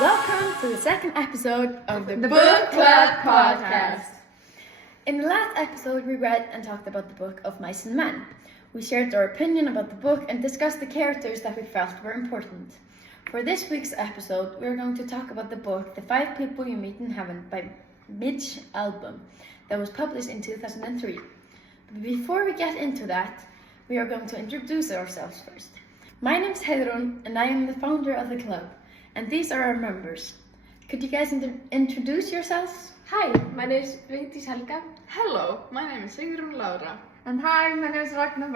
Welcome to the second episode of the Book Club Podcast. In the last episode, we read and talked about the book of Mice and Men. We shared our opinion about the book and discussed the characters that we felt were important. For this week's episode, we're going to talk about the book The 5 People You Meet in Heaven by Mitch Albom that was published in 2003. But before we get into that, we are going to introduce ourselves first. My name is Heiðrún and I am the founder of the club, and these are our members. Could you guys introduce yourselves? Hi, my name is Vigdís Helga. Hello, my name is Sigrún Laura. And hi, my name is Ragna.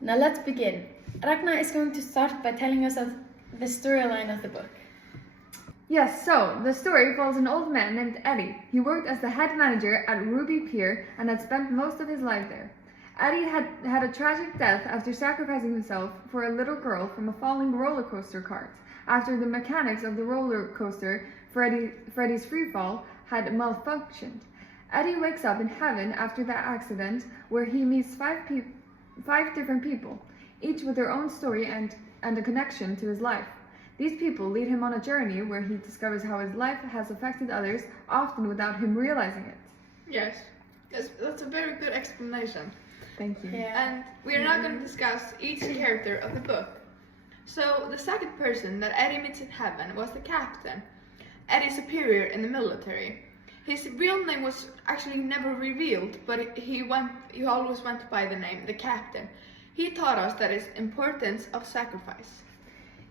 Now let's begin. Ragna is going to start by telling us of the storyline of the book. Yes, so the story follows an old man named Eddie. He worked as the head manager at Ruby Pier and had spent most of his life there. Eddie had a tragic death after sacrificing himself for a little girl from a falling roller coaster cart, after the mechanics of the roller coaster, Freddy's Freefall, had malfunctioned. Eddie wakes up in heaven after that accident, where he meets five different people, each with their own story and a connection to his life. These people lead him on a journey where he discovers how his life has affected others, often without him realizing it. Yes, that's a very good explanation. Thank you. Yeah. And we are now going to discuss each character of the book. So, the second person that Eddie meets in heaven was the captain, Eddie's superior in the military. His real name was actually never revealed, but he always went by the name, the captain. He taught us that it's importance of sacrifice.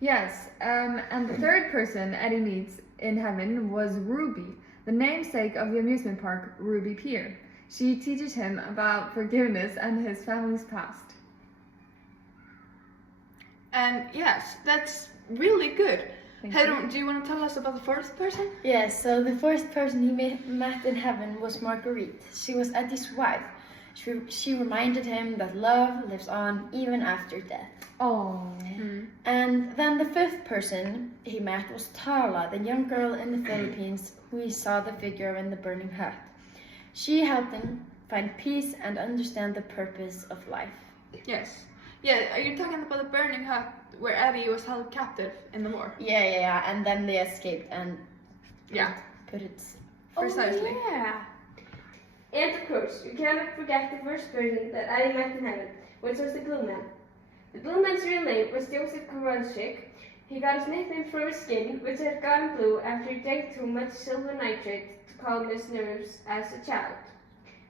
Yes, and the third person Eddie meets in heaven was Ruby, the namesake of the amusement park Ruby Pier. She teaches him about forgiveness and his family's past. And yes, that's really good. Thank Heiðrún, do you want to tell us about the first person? Yes, so the first person he met in heaven was Marguerite. She was Eddie's wife. She reminded him that love lives on even after death. Oh. And then the fifth person he met was Tala, the young girl in the Philippines who he saw the figure of in the burning hut. She helped him find peace and understand the purpose of life. Yes. Yeah, are you talking about the burning hut where Eddie was held captive in the war? Yeah, and then they escaped and put it Precisely. Oh, yeah. And of course, you cannot forget the first person that I met in heaven, which was the Blue Man. The Blue Man's real name was Joseph Kowalczyk. He got his nickname from his skin, which had gone blue after he drank too much silver nitrate to calm his nerves as a child.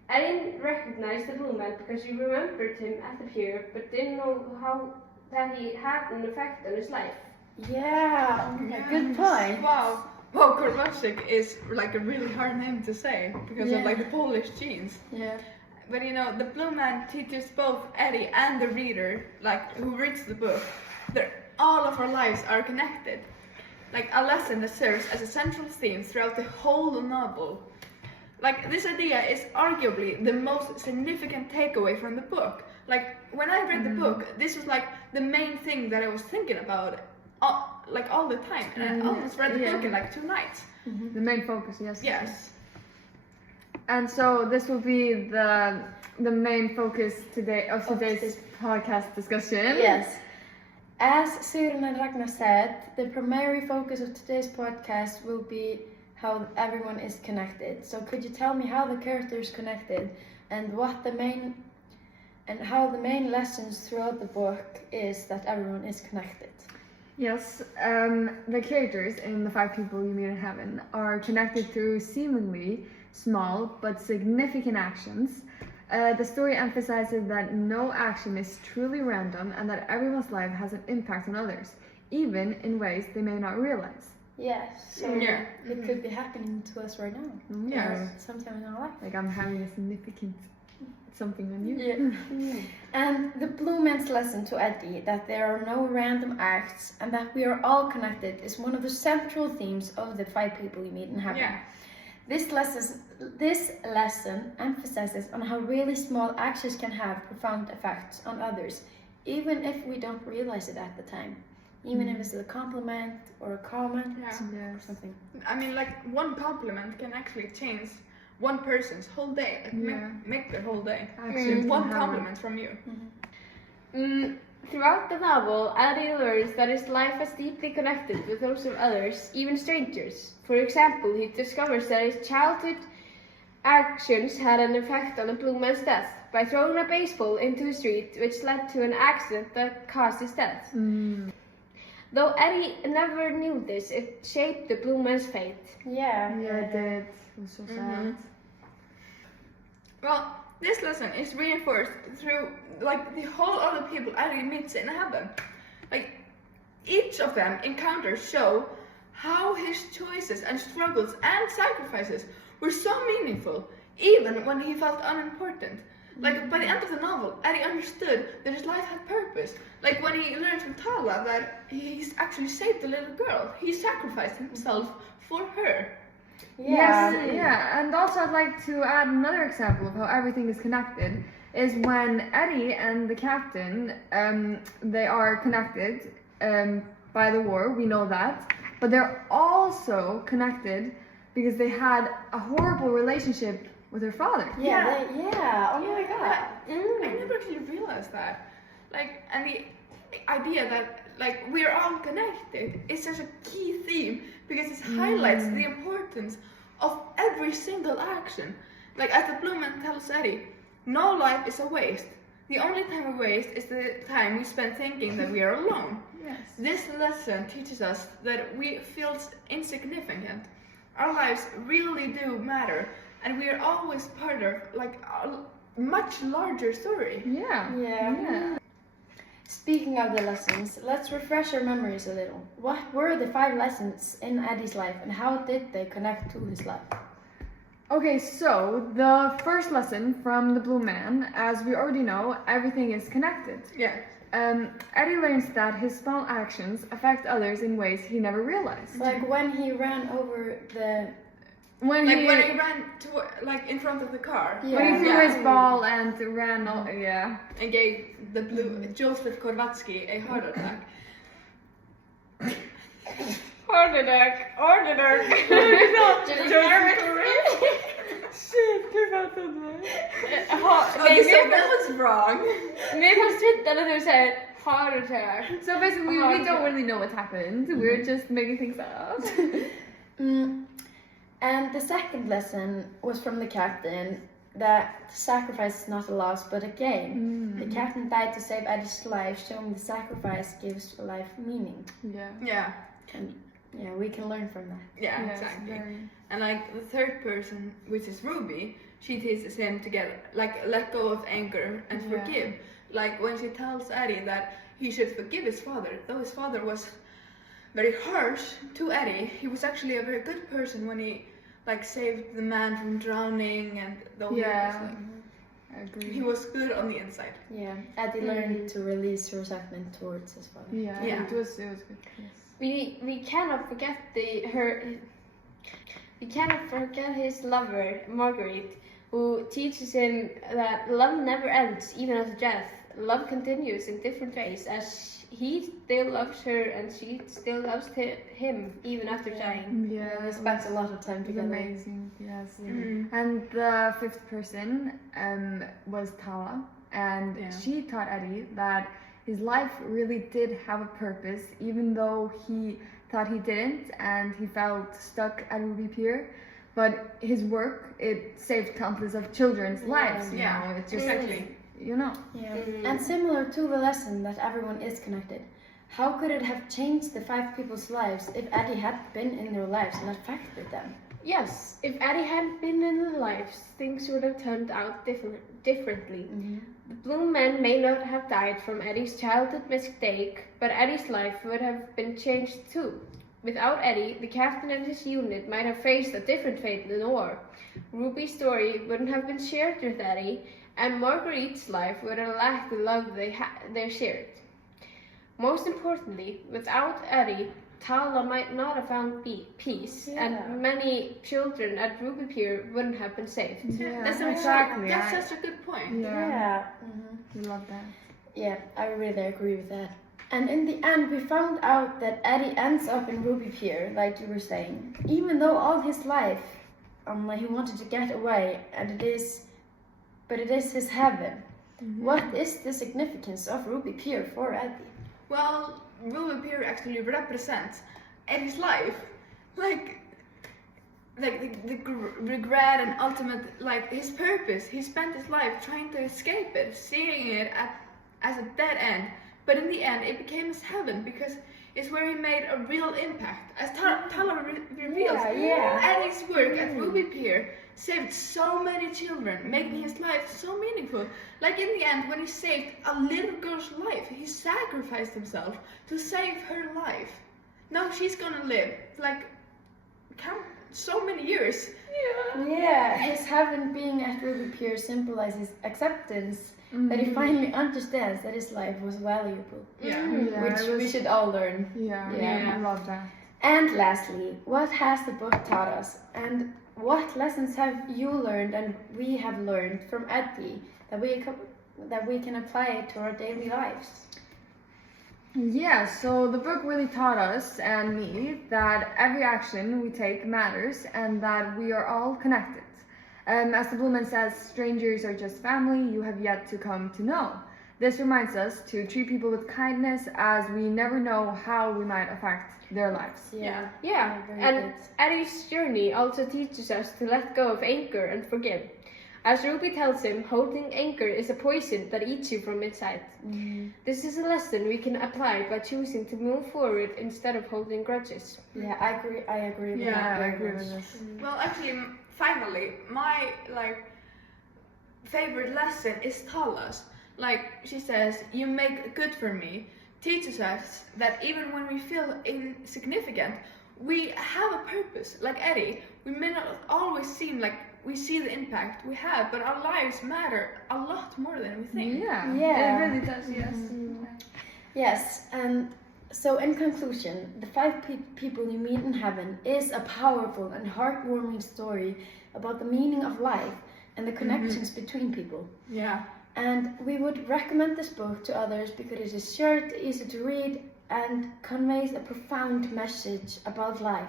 I didn't recognize the Blue Man because he remembered him at the pier, but didn't know how that he had an effect on his life. Yeah, good point. Wow. Well, Kowalczyk is like a really hard name to say because of like the Polish genes. Yeah. But you know, the Blue Man teaches both Eddie and the reader, like who reads the book, that all of our lives are connected. Like a lesson that serves as a central theme throughout the whole novel. Like this idea is arguably the most significant takeaway from the book. Like when I read the book, this was like the main thing that I was thinking about all the time. And I almost read the book in like 2 nights. The main focus, yes. Yes. And so this will be the main focus today's podcast discussion. Yes. As Sigrún and Ragna said, the primary focus of today's podcast will be how everyone is connected. So could you tell me how the characters connected and how the main lessons throughout the book is that everyone is connected? Yes, the characters in The 5 People You Meet in Heaven are connected through seemingly small but significant actions. The story emphasizes that no action is truly random and that everyone's life has an impact on others, even in ways they may not realize. Yes, so it could be happening to us right now. Yes. Sometime in our life. Like I'm having a significant something on you. Yeah. And the Blue Man's lesson to Eddie, that there are no random acts and that we are all connected, is one of the central themes of The 5 People You Meet in Heaven. Yeah. This lesson emphasizes on how really small actions can have profound effects on others, even if we don't realize it at the time. Even if it's a compliment or a comment or something. I mean, like one compliment can actually change one person's whole day, like make their whole day. Actions One can have compliment from you. Throughout the novel, Eddie learns that his life is deeply connected with those of others, even strangers. For example, he discovers that his childhood actions had an effect on the Blue Man's death by throwing a baseball into the street, which led to an accident that caused his death. Though Eddie never knew this, it shaped the Blue Man's fate. Yeah. Yeah, it did. It was so sad. Well, this lesson is reinforced through like the whole other people Eddie meets in heaven. Like each of them encounters show how his choices and struggles and sacrifices were so meaningful, even when he felt unimportant. Like by the end of the novel, Eddie understood that his life had purpose. Like when he learned from Tala that he's actually saved a little girl, he sacrificed himself for her. Yes, yeah, and also I'd like to add another example of how everything is connected, is when Eddie and the captain, they are connected by the war, we know that, but they're also connected because they had a horrible relationship with her father. Yeah. Oh my god. I never actually realized that. Like, and the idea that like we're all connected is such a key theme because it highlights the importance of every single action. Like as the Blue Man tells Eddie, no life is a waste. The only time we waste is the time we spend thinking that we are alone. Yes. This lesson teaches us that we feel insignificant. Our lives really do matter, and we are always part of like a much larger story. Yeah. Speaking of the lessons, let's refresh our memories a little. What were the 5 lessons in Eddie's life and how did they connect to his life? Okay, so the first lesson from the Blue Man, as we already know, everything is connected. Yeah. Eddie learns that his small actions affect others in ways he never realized. Like when he ran over the... When Like he when he ran to like in front of the car. when he threw his ball and ran, And gave the blue Joseph Korvatsky a heart attack. Heart attack. Okay, so that was wrong. Maybe I said that and said heart attack. So basically, we don't really know what happened. We're just making things up. And the second lesson was from the captain, that sacrifice is not a loss but a gain. The captain died to save Eddie's life, showing the sacrifice gives life meaning. Yeah. And yeah, we can learn from that. Yeah, Yes, exactly. very. And like the third person, which is Ruby, she teaches him to let go of anger and forgive. Like when she tells Eddie that he should forgive his father, though his father was very harsh to Eddie, he was actually a very good person when he like saved the man from drowning, and though I agree. he was good on the inside. Yeah, Eddie learned to release resentment towards his father. Yeah. It was good. Yes. We cannot forget we cannot forget his lover, Marguerite, who teaches him that love never ends, even after death. Love continues in different ways, as he still loves her and she still loves him, even after dying. Yeah, They spent a lot of time it was together. amazing. Yes. And the fifth person was Tala, and she taught Eddie that his life really did have a purpose, even though he thought he didn't, and he felt stuck at Ruby Pier. But his work, it saved countless of children's lives. You know, it's just exactly. you know. Yeah. And similar to the lesson that everyone is connected, how could it have changed the 5 people's lives if Eddie had been in their lives and affected them? Yes, if Eddie hadn't been in their lives, things would have turned out differently. The Blue Man may not have died from Eddie's childhood mistake, but Eddie's life would have been changed too. Without Eddie, the captain and his unit might have faced a different fate in the war. Ruby's story wouldn't have been shared with Eddie, and Marguerite's life would have lacked the love they shared. Most importantly, without Eddie, Tala might not have found peace, and many children at Ruby Pier wouldn't have been saved. That's exactly. That's such a good point. Yeah. We love that. Yeah, I really agree with that. And in the end, we found out that Eddie ends up in Ruby Pier, like you were saying. Even though all his life, he wanted to get away, but it is his heaven. What is the significance of Ruby Pier for Eddie? Well, Ruby Pier actually represents Eddie's life. Like the regret and ultimate, like his purpose. He spent his life trying to escape it, seeing it as a dead end. But in the end, it became his heaven because it's where he made a real impact. As Tala reveals, Eddie's work at Ruby Pier saved so many children, making his life so meaningful. Like in the end, when he saved a little girl's life, he sacrificed himself to save her life. Now she's gonna live like so many years. Yeah, his heaven being at Ruby Pier symbolizes acceptance, that he finally understands that his life was valuable. Which we should all learn. I love that. And lastly, what has the book taught us? And what lessons have you learned and we have learned from Eddie that we can apply to our daily lives? Yeah, so the book really taught us and me that every action we take matters and that we are all connected. As the Blue Man says, strangers are just family you have yet to come to know. This reminds us to treat people with kindness as we never know how we might affect their lives. Yeah, very and good. Eddie's journey also teaches us to let go of anger and forgive. As Ruby tells him, holding anger is a poison that eats you from inside. This is a lesson we can apply by choosing to move forward instead of holding grudges. Yeah, I agree with that. I agree with this. Well, actually, finally, my favorite lesson is Tala's. Like she says, you make good for me. Teaches us that even when we feel insignificant, we have a purpose. Like Eddie, we may not always seem like we see the impact we have, but our lives matter a lot more than we think. It really does, yes. Yes, and so in conclusion, the 5 people you meet in heaven is a powerful and heartwarming story about the meaning of life and the connections between people. Yeah. And we would recommend this book to others because it is short, easy to read, and conveys a profound message about life.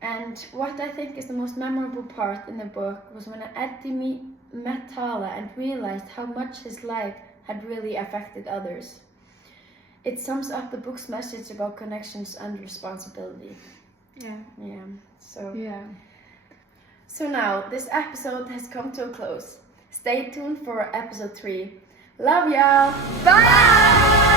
And what I think is the most memorable part in the book was when Eddie met Tala and realized how much his life had really affected others. It sums up the book's message about connections and responsibility. So now, this episode has come to a close. Stay tuned for episode 3. Love y'all! Bye!